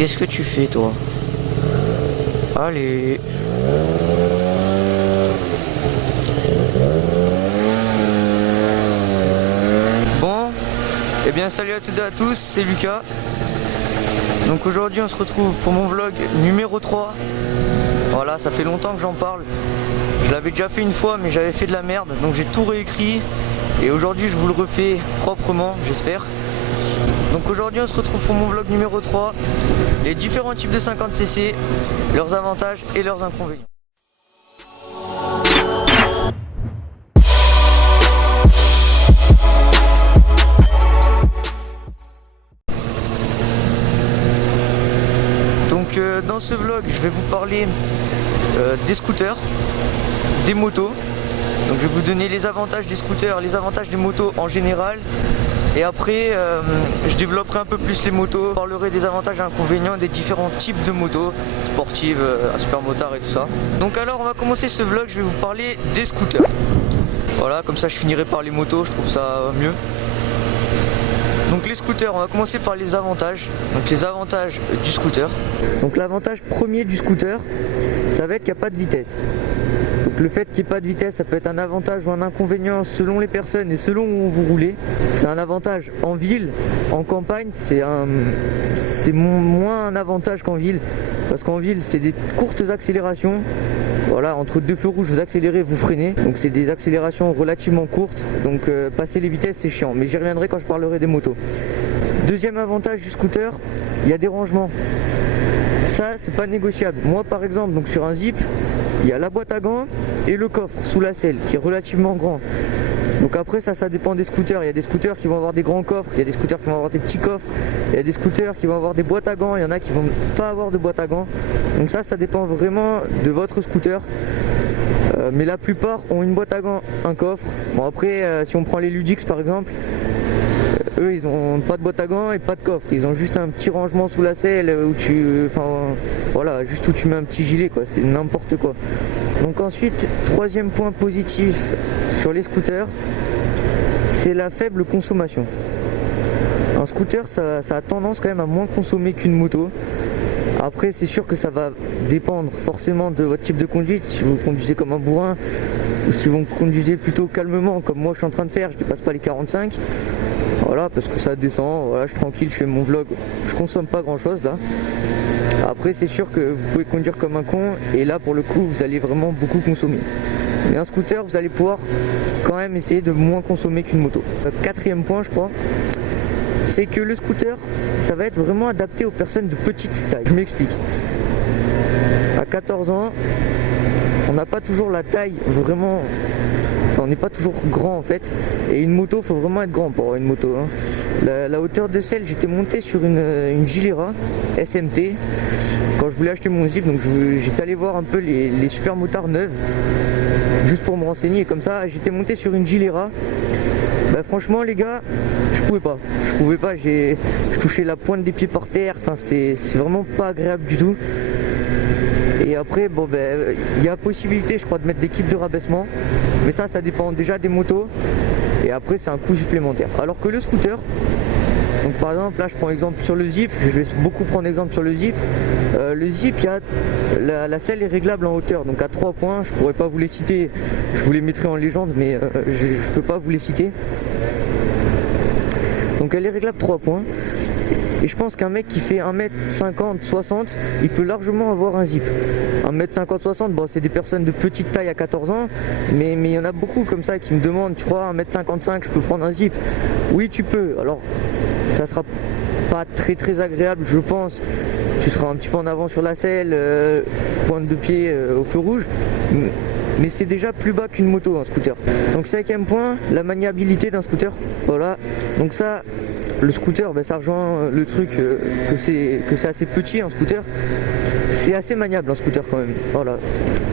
Qu'est-ce que tu fais toi? Allez. Bon, eh bien salut à toutes et à tous, c'est Lucas. Donc aujourd'hui on se retrouve pour mon vlog numéro 3. Voilà, ça fait longtemps que j'en parle. Je l'avais déjà fait une fois mais j'avais fait de la merde, donc j'ai tout réécrit. Et aujourd'hui je vous le refais proprement, j'espère. Donc aujourd'hui on se retrouve pour mon vlog numéro 3. Les différents types de 50cc, leurs avantages et leurs inconvénients. Donc dans ce vlog je vais vous parler des scooters, des motos. Donc je vais vous donner les avantages des scooters, les avantages des motos en général. Et après je développerai un peu plus les motos, je parlerai des avantages et inconvénients des différents types de motos, sportives, super motards et tout ça. Donc alors on va commencer ce vlog, je vais vous parler des scooters. Voilà, comme ça je finirai par les motos, je trouve ça mieux. Donc les scooters, on va commencer par les avantages. Donc les avantages du scooter. Donc l'avantage premier du scooter, ça va être qu'il n'y a pas de vitesse. Donc le fait qu'il n'y ait pas de vitesse, ça peut être un avantage ou un inconvénient selon les personnes et selon où vous roulez. C'est un avantage en ville, en campagne, c'est moins un avantage qu'en ville. Parce qu'en ville, c'est des courtes accélérations. Voilà, entre deux feux rouges, vous accélérez, vous freinez. Donc c'est des accélérations relativement courtes. Donc passer les vitesses, c'est chiant. Mais j'y reviendrai quand je parlerai des motos. Deuxième avantage du scooter, il y a des rangements. Ça, c'est pas négociable. Moi, par exemple, donc sur un Zip, il y a la boîte à gants et le coffre sous la selle qui est relativement grand. Donc après ça dépend des scooters. Il y a des scooters qui vont avoir des grands coffres, il y a des scooters qui vont avoir des petits coffres, il y a des scooters qui vont avoir des boîtes à gants, il y en a qui vont pas avoir de boîte à gants. Donc ça dépend vraiment de votre scooter. Mais la plupart ont une boîte à gants, un coffre. Bon après si on prend les Ludix par exemple, eux ils ont pas de boîte à gants et pas de coffre, ils ont juste un petit rangement sous la selle où voilà, juste où tu mets un petit gilet quoi, c'est n'importe quoi. Donc ensuite, troisième point positif sur les scooters, c'est la faible consommation. Un scooter ça a tendance quand même à moins consommer qu'une moto. Après c'est sûr que ça va dépendre forcément de votre type de conduite, si vous conduisez comme un bourrin ou si vous conduisez plutôt calmement comme moi je suis en train de faire, je dépasse pas les 45. Voilà, parce que ça descend, voilà, je suis tranquille, je fais mon vlog, je consomme pas grand chose là. Après c'est sûr que vous pouvez conduire comme un con et là pour le coup vous allez vraiment beaucoup consommer. Mais un scooter vous allez pouvoir quand même essayer de moins consommer qu'une moto. Quatrième point je crois, c'est que le scooter ça va être vraiment adapté aux personnes de petite taille. Je m'explique. À 14 ans, on n'a pas toujours la taille vraiment... Enfin, on n'est pas toujours grand en fait. Et une moto, faut vraiment être grand pour avoir une moto. Hein. La hauteur de selle, j'étais monté sur une Gilera SMT quand je voulais acheter mon Zip. Donc j'étais allé voir un peu les super motards neuves juste pour me renseigner. Et comme ça, j'étais monté sur une Gilera. Bah, franchement les gars, je pouvais pas, je touchais la pointe des pieds par terre, enfin c'est vraiment pas agréable du tout. Et après bon ben il y a possibilité je crois de mettre des kits de rabaissement, mais ça dépend déjà des motos et après c'est un coût supplémentaire. Alors que le scooter, donc par exemple là je prends exemple sur le Zip, je vais beaucoup prendre exemple sur le Zip. Le Zip, la selle est réglable en hauteur, donc à 3 points, je pourrais pas vous les citer, je vous les mettrai en légende mais je peux pas vous les citer. Donc elle est réglable 3 points. Et je pense qu'un mec qui fait 1m50, 60, il peut largement avoir un Zip. 1m50, 60, bon c'est des personnes de petite taille à 14 ans, mais il y en a beaucoup comme ça qui me demandent, tu crois 1m55 je peux prendre un Zip? Oui tu peux, alors ça sera pas très agréable je pense, tu seras un petit peu en avant sur la selle, pointe de pied au feu rouge, mais c'est déjà plus bas qu'une moto un scooter. Donc cinquième point, la maniabilité d'un scooter, voilà, donc ça... Le scooter, ben, ça rejoint le truc que c'est assez petit un scooter. C'est assez maniable un scooter quand même. Voilà,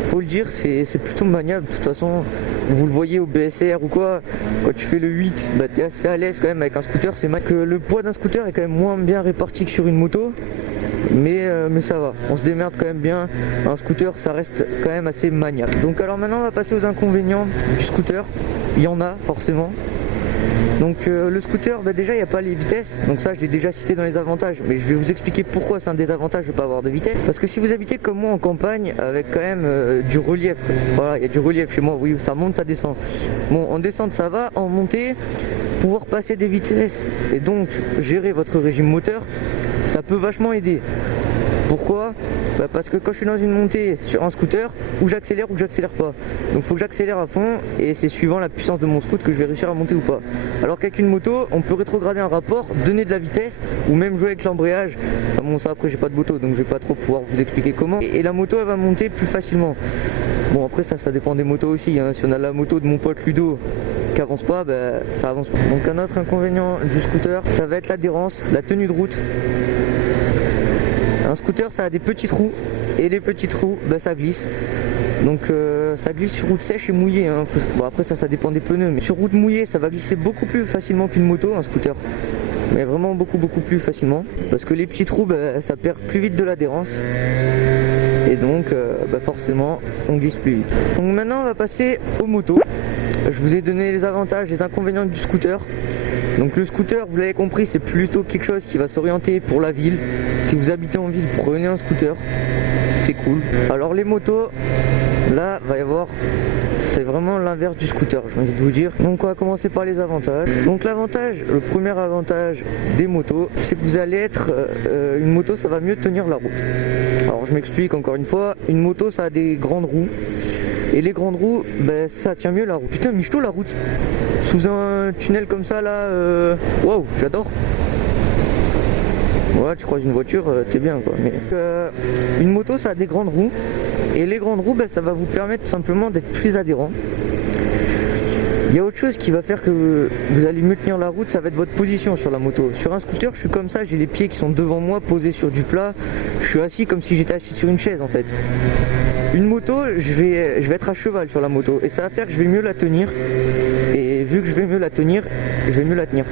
faut le dire, c'est plutôt maniable. De toute façon, vous le voyez au BSR ou quoi, quand tu fais le 8, bah, t'es assez à l'aise quand même avec un scooter. C'est que le poids d'un scooter est quand même moins bien réparti que sur une moto. Mais ça va, on se démerde quand même bien. Un scooter ça reste quand même assez maniable. Donc alors maintenant on va passer aux inconvénients du scooter. Il y en a forcément. Donc le scooter, déjà il n'y a pas les vitesses, donc ça je l'ai déjà cité dans les avantages, mais je vais vous expliquer pourquoi c'est un désavantage de ne pas avoir de vitesse. Parce que si vous habitez comme moi en campagne, avec quand même du relief, voilà, il y a du relief chez moi, oui, ça monte, ça descend. Bon, en descente ça va, en montée, pouvoir passer des vitesses et donc gérer votre régime moteur, ça peut vachement aider. Pourquoi? Parce que quand je suis dans une montée sur un scooter, ou j'accélère pas. Donc il faut que j'accélère à fond et c'est suivant la puissance de mon scooter que je vais réussir à monter ou pas. Alors qu'avec une moto, on peut rétrograder un rapport, donner de la vitesse ou même jouer avec l'embrayage. Enfin bon, ça après j'ai pas de moto donc je vais pas trop pouvoir vous expliquer comment. Et la moto elle va monter plus facilement. Bon après ça dépend des motos aussi, hein. Si on a la moto de mon pote Ludo qui avance pas, ça avance pas. Donc un autre inconvénient du scooter, ça va être l'adhérence, la tenue de route. Un scooter ça a des petits trous et les petits trous ça glisse. Donc ça glisse sur route sèche et mouillée, hein. Bon après ça dépend des pneus, mais sur route mouillée ça va glisser beaucoup plus facilement qu'une moto, un scooter. Mais vraiment beaucoup plus facilement. Parce que les petits trous ça perd plus vite de l'adhérence. Et donc forcément on glisse plus vite. Donc maintenant on va passer aux motos. Je vous ai donné les avantages et les inconvénients du scooter. Donc le scooter, vous l'avez compris, c'est plutôt quelque chose qui va s'orienter pour la ville. Si vous habitez en ville, prenez un scooter, c'est cool. Alors les motos, là va y avoir, c'est vraiment l'inverse du scooter, j'ai envie de vous dire. Donc on va commencer par les avantages. Donc l'avantage, le premier avantage des motos, c'est que vous allez être, une moto ça va mieux tenir la route. Alors je m'explique encore une fois, une moto ça a des grandes roues. Et les grandes roues, ça tient mieux la route. Putain, michto la route. Sous un tunnel comme ça là, waouh, j'adore. Ouais, tu croises une voiture, t'es bien quoi. Mais une moto ça a des grandes roues. Et les grandes roues, ça va vous permettre simplement d'être plus adhérent. Il y a autre chose qui va faire que vous allez mieux tenir la route, ça va être votre position sur la moto. Sur un scooter, je suis comme ça, j'ai les pieds qui sont devant moi, posés sur du plat. Je suis assis comme si j'étais assis sur une chaise en fait. Une moto, je vais être à cheval sur la moto et ça va faire que je vais mieux la tenir. Et vu que je vais mieux la tenir, je vais mieux la tenir.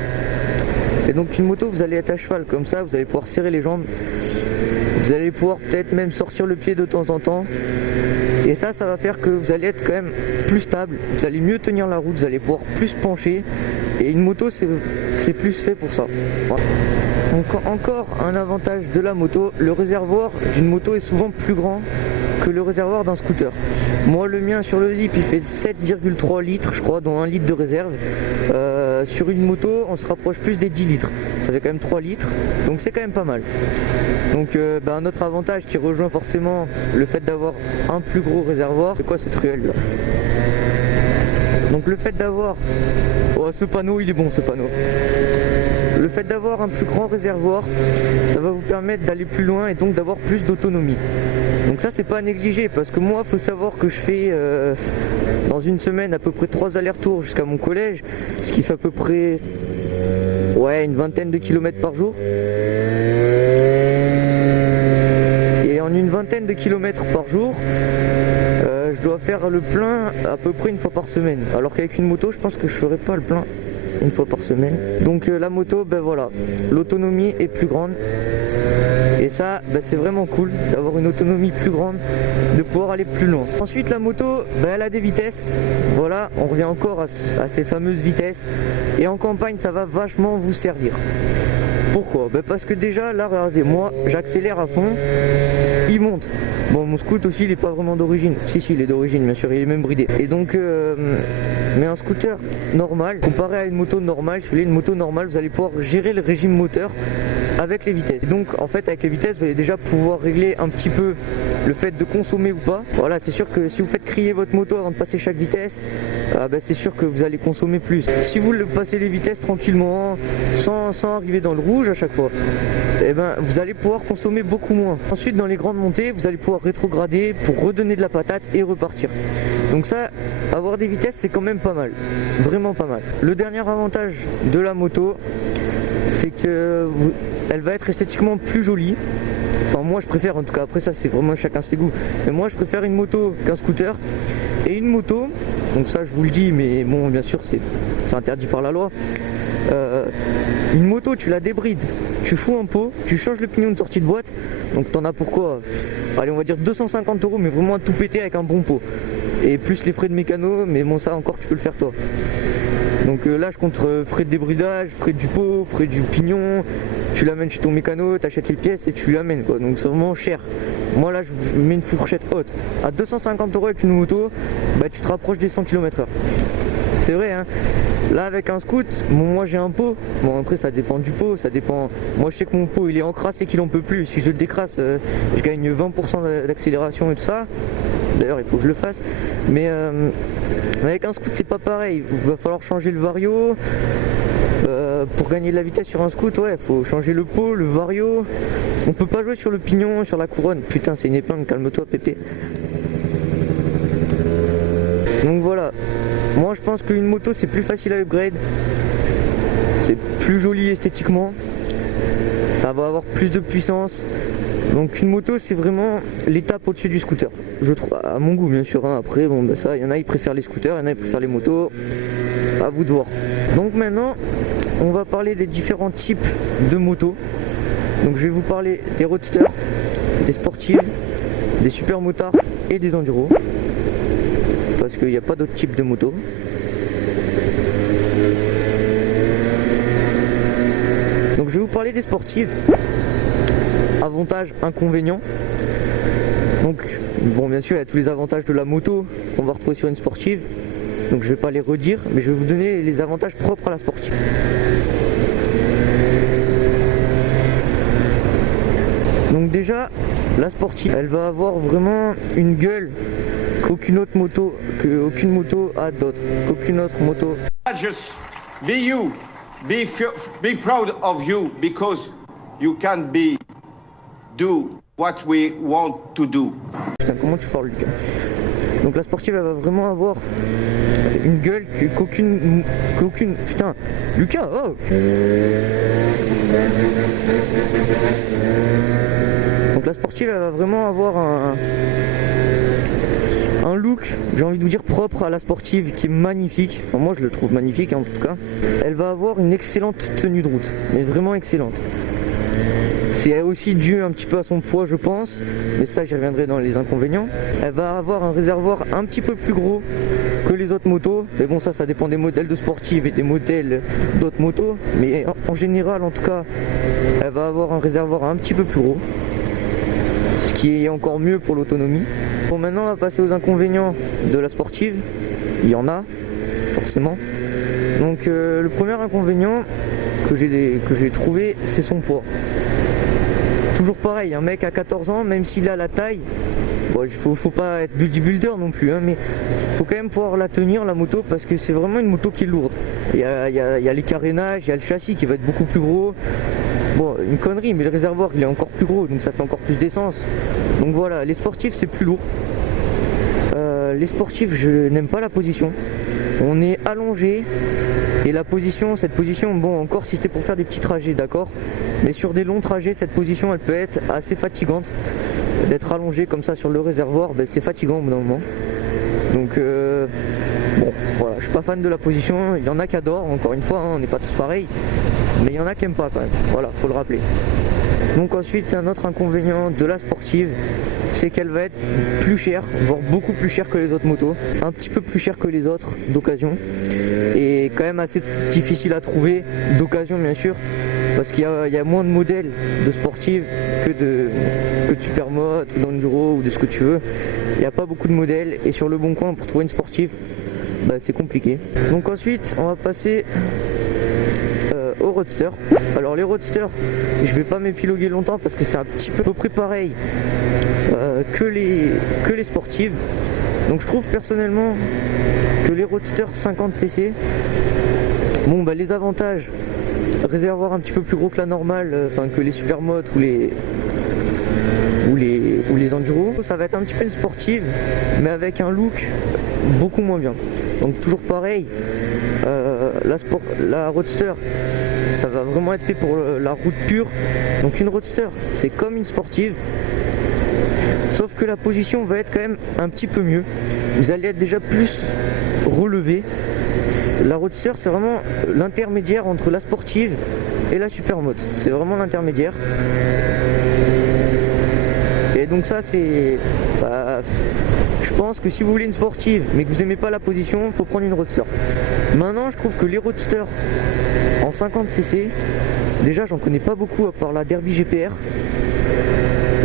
Et donc une moto, vous allez être à cheval comme ça, vous allez pouvoir serrer les jambes. Vous allez pouvoir peut-être même sortir le pied de temps en temps. Et ça va faire que vous allez être quand même plus stable, vous allez mieux tenir la route, vous allez pouvoir plus pencher. Et une moto, c'est plus fait pour ça. Voilà. Donc encore un avantage de la moto, le réservoir d'une moto est souvent plus grand que le réservoir d'un scooter. Moi le mien sur le Zip il fait 7,3 litres je crois, dont 1 litre de réserve. Sur une moto on se rapproche plus des 10 litres, ça fait quand même 3 litres, donc c'est quand même pas mal. Donc un autre avantage qui rejoint forcément le fait d'avoir un plus gros réservoir, c'est quoi cette ruelle là? Donc le fait d'avoir, oh ce panneau il est bon ce panneau. Le fait d'avoir un plus grand réservoir, ça va vous permettre d'aller plus loin et donc d'avoir plus d'autonomie. Donc ça c'est pas à négliger parce que moi faut savoir que je fais dans une semaine à peu près 3 allers-retours jusqu'à mon collège, ce qui fait à peu près une vingtaine de kilomètres par jour. Et en une vingtaine de kilomètres par jour, je dois faire le plein à peu près une fois par semaine. Alors qu'avec une moto je pense que je ferai pas le plein une fois par semaine. Donc la moto, voilà, l'autonomie est plus grande. Et ça, c'est vraiment cool d'avoir une autonomie plus grande, de pouvoir aller plus loin. Ensuite, la moto, elle a des vitesses. Voilà, on revient encore à ces fameuses vitesses. Et en campagne, ça va vachement vous servir. Pourquoi? Parce que déjà, là, regardez, moi, j'accélère à fond, il monte. Bon, mon scooter aussi, il n'est pas vraiment d'origine. Si, il est d'origine, bien sûr, il est même bridé. Et donc, mais un scooter normal, comparé à une moto normale, si vous voulez une moto normale, vous allez pouvoir gérer le régime moteur avec les vitesses. Et donc, en fait, avec les vitesses, vous allez déjà pouvoir régler un petit peu le fait de consommer ou pas. Voilà, c'est sûr que si vous faites crier votre moto avant de passer chaque vitesse, c'est sûr que vous allez consommer plus. Si vous passez les vitesses tranquillement, sans arriver dans le rouge à chaque fois, vous allez pouvoir consommer beaucoup moins. Ensuite, dans les grandes montées, vous allez pouvoir rétrograder pour redonner de la patate et repartir. Donc ça, avoir des vitesses, c'est quand même pas mal. Vraiment pas mal. Le dernier avantage de la moto, c'est que elle va être esthétiquement plus jolie. Enfin moi je préfère, en tout cas après ça c'est vraiment chacun ses goûts, mais moi je préfère une moto qu'un scooter. Et une moto, donc ça je vous le dis, mais bon bien sûr c'est interdit par la loi, une moto tu la débrides, tu fous un pot, tu changes le pignon de sortie de boîte, donc t'en as pour quoi, allez on va dire 250 €, mais vraiment à tout péter avec un bon pot. Et plus les frais de mécano, mais bon ça encore tu peux le faire toi. Donc là je compte frais de débridage, frais du pot, frais du pignon, tu l'amènes chez ton mécano, tu achètes les pièces et tu l'amènes quoi, donc c'est vraiment cher. Moi là je mets une fourchette haute. À 250 € avec une moto, bah tu te rapproches des 100 km/h. C'est vrai hein. Là avec un scoot, bon, moi j'ai un pot, bon après ça dépend du pot, ça dépend. Moi je sais que mon pot il est encrassé et qu'il en peut plus, si je le décrasse je gagne 20% d'accélération et tout ça. D'ailleurs il faut que je le fasse. Mais avec un scoot c'est pas pareil, il va falloir changer le vario. Pour gagner de la vitesse sur un scoot, ouais, faut changer le pot, le vario. On peut pas jouer sur le pignon, sur la couronne. Putain, c'est une épingle, calme-toi, Pépé. Donc voilà. Moi, je pense qu'une moto, c'est plus facile à upgrade. C'est plus joli esthétiquement. Ça va avoir plus de puissance. Donc une moto, c'est vraiment l'étape au-dessus du scooter. Je trouve, à mon goût, bien sûr. Hein. Après, bon, bah ça, il y en a, ils préfèrent les scooters, il y en a, ils préfèrent les motos. À vous de voir. Donc maintenant, on va parler des différents types de motos. Donc je vais vous parler des roadsters, des sportives, des super motards et des enduros. Parce qu'il n'y a pas d'autres types de motos. Donc je vais vous parler des sportives. Avantages, inconvénients. Donc bon, bien sûr il y a tous les avantages de la moto qu'on va retrouver sur une sportive. Donc je vais pas les redire, mais je vais vous donner les avantages propres à la sportive. Donc déjà, la sportive, elle va avoir vraiment une gueule qu'aucune autre moto, qu'aucune moto a d'autre, qu'aucune autre moto. Just be you, be proud of you because you can do what we want to do. Putain, comment tu parles, Lucas? Donc la sportive, elle va vraiment avoir une gueule qu'aucune... Putain, Lucas, oh! Donc la sportive, elle va vraiment avoir un look, j'ai envie de vous dire, propre à la sportive, qui est magnifique. Enfin moi je le trouve magnifique en tout cas. Elle va avoir une excellente tenue de route, mais vraiment excellente. C'est aussi dû un petit peu à son poids je pense, mais ça j'y reviendrai dans les inconvénients. Elle va avoir un réservoir un petit peu plus gros que les autres motos, mais bon ça dépend des modèles de sportives et des modèles d'autres motos, mais en général en tout cas elle va avoir un réservoir un petit peu plus gros, ce qui est encore mieux pour l'autonomie. Bon, maintenant on va passer aux inconvénients de la sportive. Il y en a forcément. Donc le premier inconvénient que j'ai trouvé, c'est son poids. Toujours pareil, un mec à 14 ans, même s'il a la taille, bon, faut pas être bodybuilder non plus, hein, mais il faut quand même pouvoir la tenir la moto, parce que c'est vraiment une moto qui est lourde. Il y a les carénages, il y a le châssis qui va être beaucoup plus gros. Bon, une connerie, mais le réservoir il est encore plus gros, donc ça fait encore plus d'essence. Donc voilà, les sportifs c'est plus lourd. Les sportifs, je n'aime pas la position. On est allongé. Et la position, cette position, bon encore si c'était pour faire des petits trajets, d'accord, mais sur des longs trajets, cette position elle peut être assez fatigante. D'être allongé comme ça sur le réservoir, ben, c'est fatigant au bout d'un moment. Donc bon voilà, je suis pas fan de la position, il y en a qui adorent, encore une fois, hein, on n'est pas tous pareils, mais il y en a qui aiment pas quand même, voilà, faut le rappeler. Donc ensuite un autre inconvénient de la sportive, c'est qu'elle va être plus chère, voire beaucoup plus chère que les autres motos, un petit peu plus chère que les autres d'occasion, et quand même assez difficile à trouver d'occasion bien sûr, parce qu'il y a moins de modèles de sportives que de supermoto ou d'enduro ou de ce que tu veux. Il n'y a pas beaucoup de modèles, et sur le bon coin pour trouver une sportive, bah, c'est compliqué. Donc ensuite on va passer aux roadsters. Alors les roadsters, je vais pas m'épiloguer longtemps parce que c'est un petit peu à peu près pareil que les sportives. Donc je trouve personnellement que les roadsters 50cc, bon bah les avantages, réservoir un petit peu plus gros que la normale, enfin que les supermotos ou les enduros, ça va être un petit peu une sportive mais avec un look beaucoup moins bien. Donc toujours pareil, la roadster, ça va vraiment être fait pour la route pure. Donc une roadster, c'est comme une sportive, sauf que la position va être quand même un petit peu mieux. Vous allez être déjà plus relevé. La roadster, c'est vraiment l'intermédiaire entre la sportive et la supermoto. C'est vraiment l'intermédiaire. Et donc ça, c'est... Bah, je pense que si vous voulez une sportive, mais que vous n'aimez pas la position, il faut prendre une roadster. Maintenant je trouve que les roadsters en 50cc, déjà j'en connais pas beaucoup à part la Derby GPR.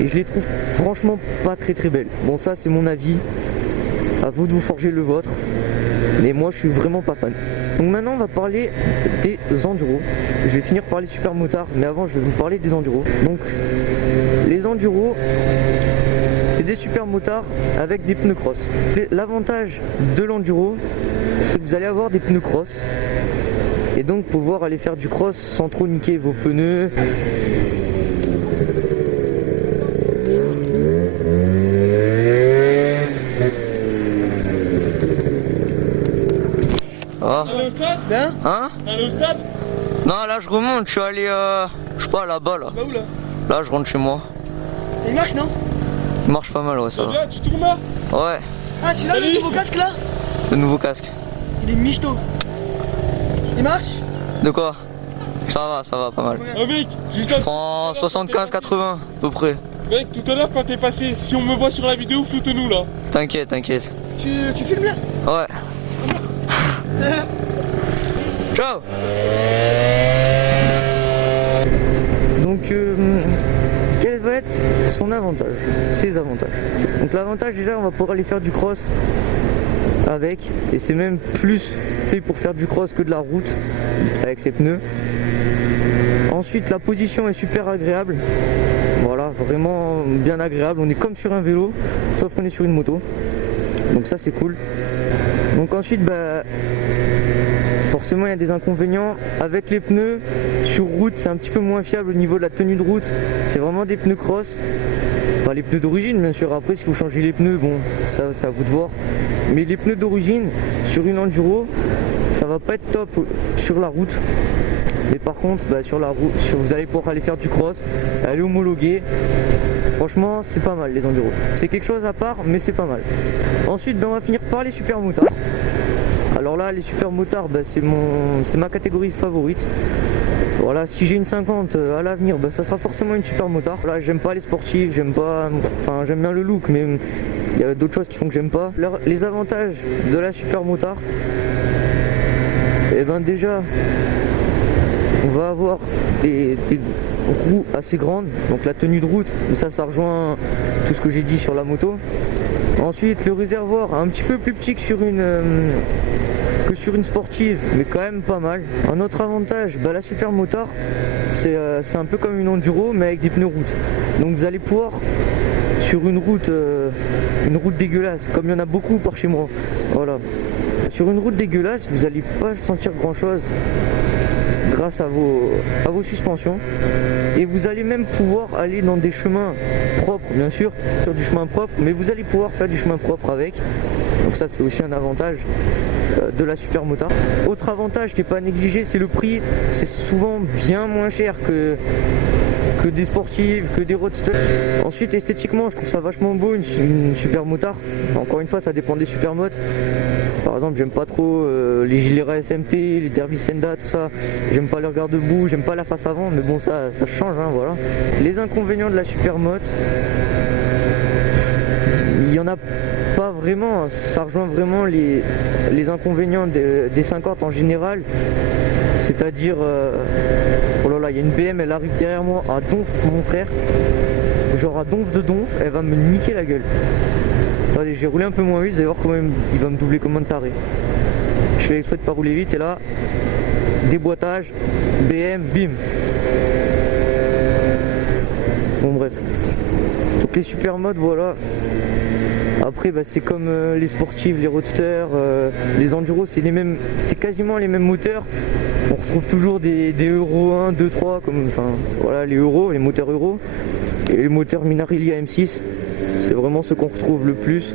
Et je les trouve franchement pas très belles. Bon ça c'est mon avis, à vous de vous forger le vôtre. Mais moi je suis vraiment pas fan. Donc maintenant on va parler des enduros. Je vais finir par les super motards, mais avant je vais vous parler des enduros. Donc les enduros, c'est des super motards avec des pneus cross. L'avantage de l'enduro, c'est que vous allez avoir des pneus cross. Et donc pouvoir aller faire du cross sans trop niquer vos pneus. Ah. Allez au stade? Bien? Hein? Allez au stade? Non, là je remonte, je suis allé je sais pas, là-bas là. Bah où là? Là je rentre chez moi. Il marche non? Il marche pas mal, ouais, ça va. Bien, tu tournes là? Ouais. Ah, c'est là le nouveau casque là? Le nouveau casque. Il est michto. Il marche? De quoi? Ça va, pas mal. Oh mec, juste Je prends 75-80 à peu près. Mec, tout à l'heure quand t'es passé, si on me voit sur la vidéo, floute-nous là. T'inquiète. Tu filmes là? Ouais. Ciao. Donc quel va être son avantage, ses avantages? Donc l'avantage déjà, on va pouvoir aller faire du cross avec, et c'est même plus fait pour faire du cross que de la route avec ses pneus. Ensuite la position est super agréable, voilà, vraiment bien agréable, on est comme sur un vélo sauf qu'on est sur une moto, donc ça c'est cool. Donc ensuite forcément il y a des inconvénients avec les pneus. Sur route c'est un petit peu moins fiable au niveau de la tenue de route, c'est vraiment des pneus cross, enfin les pneus d'origine bien sûr, après si vous changez les pneus, bon ça c'est à vous de voir, mais les pneus d'origine sur une enduro ça va pas être top sur la route. Mais par contre sur la route, vous allez pouvoir aller faire du cross, aller homologuer. Franchement c'est pas mal les enduros, c'est quelque chose à part mais c'est pas mal. Ensuite on va finir par les super motards. Alors là les super motards c'est ma catégorie favorite. Voilà, si j'ai une 50 à l'avenir, ça sera forcément une super motard. Là j'aime pas les sportifs, j'aime bien le look, mais il y a d'autres choses qui font que j'aime pas. Les avantages de la super motard, déjà on va avoir des roues assez grandes, donc la tenue de route, mais ça rejoint tout ce que j'ai dit sur la moto. Ensuite le réservoir un petit peu plus petit que sur une sportive, mais quand même pas mal. Un autre avantage, la super motard, c'est un peu comme une enduro mais avec des pneus route. Donc vous allez pouvoir sur une route dégueulasse, comme il y en a beaucoup par chez moi, voilà. Sur une route dégueulasse, vous n'allez pas sentir grand chose grâce à vos suspensions, et vous allez même pouvoir aller dans des chemins propres, bien sûr, sur du chemin propre, mais vous allez pouvoir faire du chemin propre avec. Donc ça c'est aussi un avantage de la super motard. Autre avantage qui n'est pas négligé, c'est le prix. C'est souvent bien moins cher que des sportives, que des roadsters. Ensuite esthétiquement je trouve ça vachement beau une super motard. Encore une fois ça dépend des super motos. Par exemple j'aime pas trop les Gilera SMT, les Derby Senda, tout ça. J'aime pas leur garde-boue, j'aime pas la face avant, mais bon ça change hein, voilà. Les inconvénients de la super moto, il y en a pas vraiment, ça rejoint vraiment les inconvénients des 50 en général. C'est-à-dire, oh là là, il y a une BM, elle arrive derrière moi à donf, mon frère. Genre à donf de donf, elle va me niquer la gueule. Attendez, je vais rouler un peu moins vite, vous allez voir comment il va me doubler comme un taré. Je fais exprès de pas rouler vite et là, déboîtage, BM, bim. Bon bref. Donc les super modes, voilà. Après c'est comme les sportives, les roadsters, les enduros, c'est quasiment les mêmes moteurs. On retrouve toujours des Euro 1, 2, 3, voilà les Euro, les moteurs Euro. Et les moteurs Minarelli AM6, c'est vraiment ce qu'on retrouve le plus.